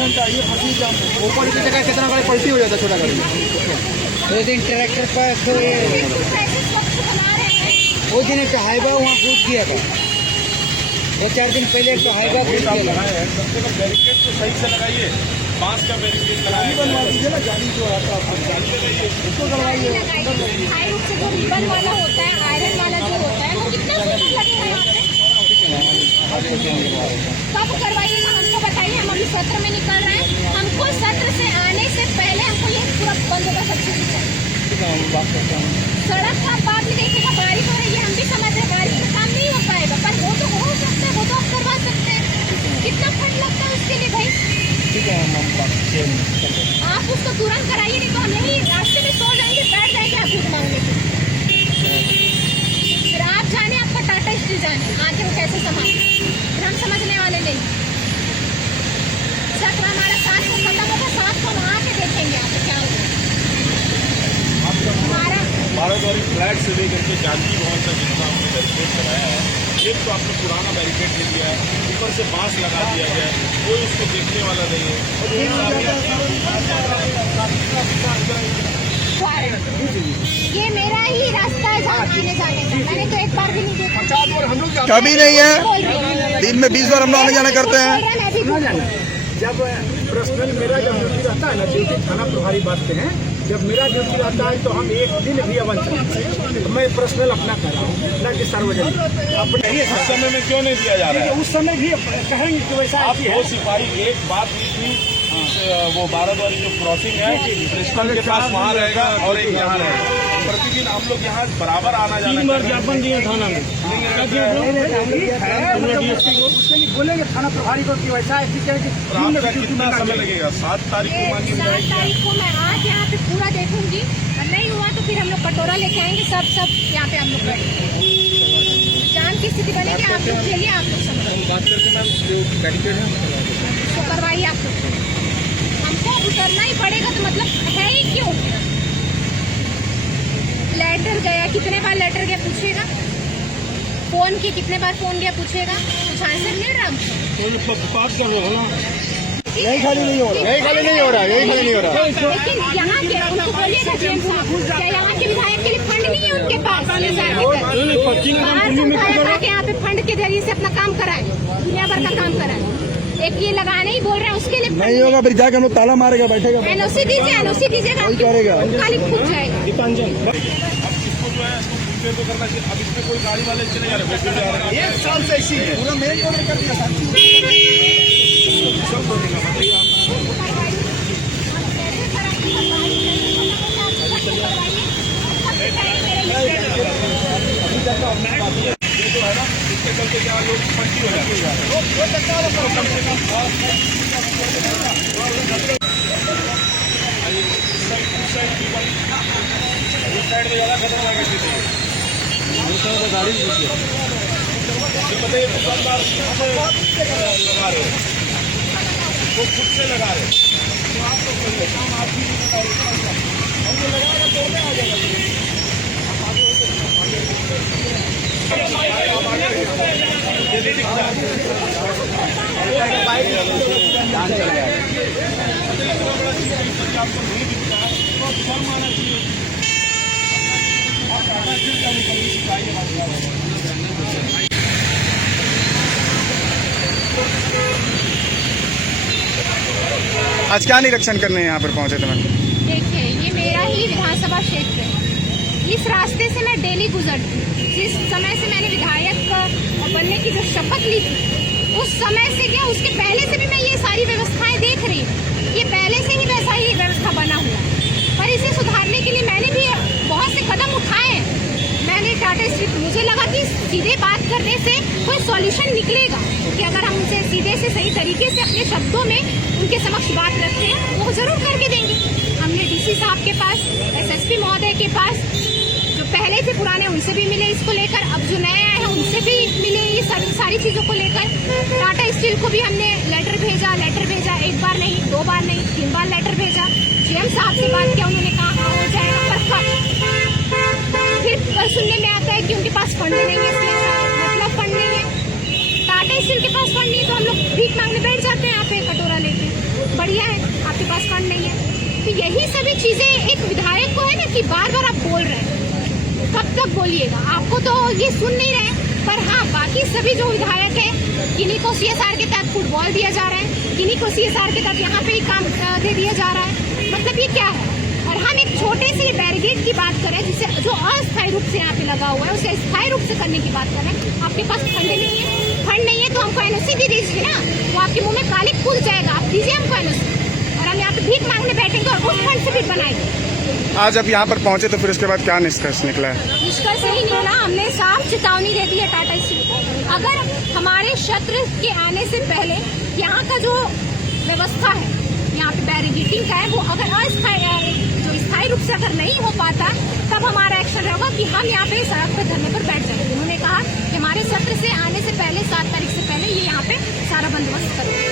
घंटा ये फंसी जाम ऊपर की जगह कितना गाड़ी पलटी हो जाता छोटा गाड़ी। दो दिन ट्रैक्टर पर वो दिन एक हाईवा वहाँ कूद गया था, 2-4 दिन पहले एक हाईवा कूद गया। बैरिकेड तो सही से लगाइए, बांस का बैरिकेड लगाइए, बनवा दीजिए ना गाड़ी जो आता है जाली लगाइए, उसको करवाइए। हाई रूप से जो रिबन वाला होता है, आयरन वाला जो होता है, वो कितना सुंदर लगेगा यहाँ पे। कब करवाइएगा हमको बताइए, हम अभी सत्र में निकल रहे हैं, हमको सत्र से आने से पहले हमको ये पूरा बंदोबस्त अच्छे से चाहिए। सड़क का बात नहीं देखिएगा, बारिश हो रही है, हम भी समझ रहे हैं बारिश में काम नहीं हो पाएगा, पर वो तो हो सकता है, वो तो आप करवा सकते हैं। कितना फंड लगता है उसके लिए भाई? आप उसको तुरंत कराइए, नहीं तो हम यही रास्ते में सो जाएंगे, बैठ जाएंगे आप दूध मांगने के। फिर आप जाने, आपका टाटा स्टील जाने आगे वो कैसे संभाले, फिर हम समझने वाले नहीं। सत्र हमारा साथ को खत्म होगा, साथ को हम आके देखेंगे आप क्या होगा हमारा। बाराद्वारी फ्लैट से लेकर के जानकी भवन तक जितना हमने बैरिकेड कराया है, एक तो आपने पुराना बैरिकेड ले लिया है, ऊपर से बांस लगा दिया गया है, कोई उसको देखने वाला नहीं है। ये मेरा ही रास्ता है जहाँ आने जाने का, मैंने तो एक बार भी नहीं देखा। कभी नहीं है, दिन में 20 बार हम लोग आने जाना करते हैं। जब पर्सनल मेरा जब ड्यूटी रहता है ना, ड्यूटी थाना प्रभारी बात हैं, जब मेरा ड्यूटी रहता है तो हम एक दिन भी अवन चलाते हैं। मैं पर्सनल अपना कर रहा हूँ, न कि सार्वजनिक अपने। उस समय में क्यों नहीं दिया जा रहा है? उस समय भी कहेंगे कि वैसा आप वो सिपाही, एक बात हुई थी, वो बाराद्वारी जो क्रॉसिंग है प्रिंसिपल के पास वहाँ रहेगा और एक यहाँ रहेगा। प्रतिदिन आप लोग यहाँ बराबर आना जाना ज्ञापन दिए थाना में, उसके लिए बोलेंगे थाना प्रभारी को कि वैसा है। आपका कितना समय लगेगा? 7 तारीख को मांगी 7 तारीख को मैं आज यहाँ पे पूरा देखूंगी, और नहीं हुआ तो फिर हम लोग कटोरा लेके आएंगे, सब यहाँ पे हम लोग बैठेंगे। जान की स्थिति बनेगी, आप लोग के लिए आप लोग तो करवाइए आप लोग। हमको उतरना ही पड़ेगा, तो मतलब है ही क्यों? लेटर गया, कितने बार लेटर गया पूछेगा, फोन किए कितने बार फोन गया पूछेगा, कुछ आंसर मिल रहा हमको? बात कर रहे हो ना, यही खाली नहीं हो रहा, यही खाली नहीं हो रहा, यही खाली नहीं हो रहा। लेकिन यहाँ के उनको बोलिएगा क्या यहाँ के विधायक के लिए फंड नहीं है उनके पास? बाहर के यहाँ पे फंड के जरिए से अपना काम कराए, दुनिया भर का काम कराए। एक ये लगाने ही बोल रहे हैं, उसके लिए नहीं होगा, फिर जाके हम लोग ताला मारेगा, बैठेगा। एनओसी दीजिए, एनओसी दीजिएगा, करेगा खाली खुद जाएगा। अब इसको जो है इसको तो करना चाहिए। अब इसमें कोई गाड़ी वाले चले जा रहे हैं, 1 साल से ऐसी है। पूरा मेन रोड कर दिया साथी। सब बोलेगा बताइए आप। ये जो है ना, इसके चलते क्या लोग पलटी हो जाते हैं। साइड में ज़्यादा खतरनाक है, गाड़ी बताइए दुकानदार लगा रहे हो, वो खुद से लगा रहे हो, तो आप तो काम आपकी हम जो लगाएगा तो आ जाएगा। आपको नहीं दिखता है तो आप शर्म आना चाहिए। आप टाटा स्टील का निकलिए, सिखाइए मतलब। आज क्या निरीक्षण करने यहाँ पर पहुँचे थे मैम? देखिए, ये मेरा ही विधानसभा क्षेत्र है, इस रास्ते से मैं डेली गुजरती हूँ। जिस समय से मैंने विधायक बनने की जो शपथ ली थी, उस समय से क्या उसके पहले से भी मैं ये सारी व्यवस्थाएं देख रही हूँ। ये पहले से ही वैसा ही व्यवस्था बना हुआ, पर इसे सुधारने के लिए मैंने भी बहुत से कदम उठाए हैं। मैंने टाटा स्टील, मुझे लगा कि सीधे बात करने से कोई सॉल्यूशन निकलेगा, कि अगर हम उनसे सीधे से सही तरीके से अपने शब्दों में उनके समक्ष बात रखते हैं, वो जरूर करके देंगे। हमने डीसी साहब के पास, एसएसपी महोदय के पास, जो पहले से पुराने उनसे भी मिले इसको लेकर, अब जो नए आए हैं उनसे भी मिले ये सारी चीज़ों को लेकर। टाटा स्टील को भी हमने लेटर भेजा, एक बार नहीं, 2 बार नहीं, 3 बार लेटर भेजा। जीएम साहब से बात किया, उन्होंने कहा हाँ हो जाएगा, पर फिर सुनने में आता है कि उनके पास फंड नहीं है, इसलिए मतलब फंड नहीं है। टाटा स्टील के पास फंड नहीं, तो हम लोग भीख मांगने बैठ जाते हैं यहाँ पे कटोरा लेके। पास फंड नहीं है। तो यही सभी चीजें एक विधायक को है ना कि बार बार आप बोल रहे हैं, कब तक बोलिएगा, आपको तो ये सुन नहीं रहे। पर हाँ, बाकी सभी जो विधायक है, किन्हीं को CSR के तहत फुटबॉल दिया जा रहा है, किन्हीं को CSR के तहत यहाँ पे ही काम दे दिया जा रहा है। मतलब ये क्या है? और हम एक छोटे से बैरिकेड की बात करें जिसे जो अस्थायी रूप से यहाँ पे लगा हुआ है, उसे स्थायी रूप से करने की बात करें। आपके पास फंड नहीं है तो हमको NOC दे दीजिए ना, वो आपके मुंह में कालिक खुल जाएगा। आप दीजिए हमको NOC, और हम यहाँ पे भीख मांगने बैठेंगे और उस फंड से भी बनाएंगे। आज अब यहाँ पर पहुँचे तो फिर उसके बाद क्या निष्कर्ष निकला है? निष्कर्ष यही निकला, हमने साफ चेतावनी दे दी है टाटा स्टील को, अगर हमारे क्षेत्र के आने से पहले यहाँ का जो व्यवस्था है, यहाँ पे बैरिकेडिंग का है, वो अगर अस्थायी जो स्थायी रूप से अगर नहीं हो पाता, तब हमारा एक्शन होगा कि हम यहाँ पे सड़क पर धरने पर बैठ जाएंगे। उन्होंने कहा कि हमारे सत्र से आने से पहले 7 तारीख से पहले ये यहाँ पे सारा बंदोबस्त करेंगे।